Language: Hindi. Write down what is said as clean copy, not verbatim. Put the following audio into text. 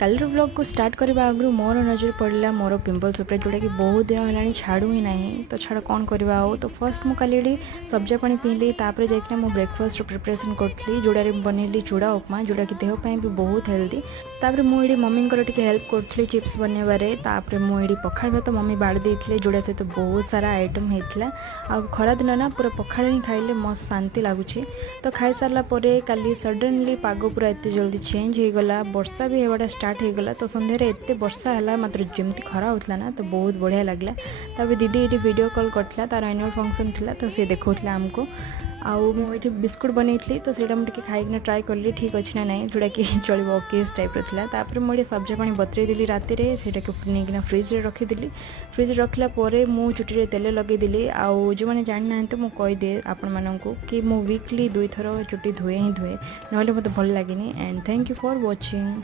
कलर व्लॉग को स्टार्ट करने आगु मोर नजर पड़ा मोर पिंपल्स उपर जोटा कि बहुत दिन है छाड़ू ही ना तो छाड़ कौन करवा तो फर्स्ट मुझे सब्जा पानी पीली तापर जाकि मो ब्रेकफास्ट प्रिपरेसन करी जोड़ा बनैली चूड़ा उपमा जोटा कि देहपाई भी बहुत हेल्दी। तापर मुझे मम्मी टिके हेल्प करी चिप्स बनवारे तापर मुझे पखाड़ भात मम्मी बाड़ी देते जोड़ा सहित बहुत सारा आइटम होता आ खरा दिन ना पूरा पखाड़ ही खाइले मस्त शांति लगुच। तो खाई सारा काली सडनली पाग पूरा एत जल्दी चेंज हो गला वर्षा भी होगा स्टार्ट हो गला। तो संध्यारे एत वर्षा है मात्र जमती खरा होता ना तो बहुत बढ़िया लगला। तब दीदी ये वीडियो कॉल करता तार एनुअल फंक्शन थिला तो सी देखा आमको आउ मुझे बिस्कुट बनई तो सीटा मुझे खाई ट्राए कली ठीक अच्छे ना नहीं जोटा कि चलो ओकेज टाइप रहा। मुझे सब्जा पानी बतरे देली राति नहीं फ्रिज रे रखीदी फ्रिज रखला मु चुटी तेल लगेदेली आउ जो मैंने जानी ना तो मुझे कहीदे आपण मानू कि मु वीकली 2 थर चुटी धुए ही धुए ना मत भल लगे। And thank you for watching.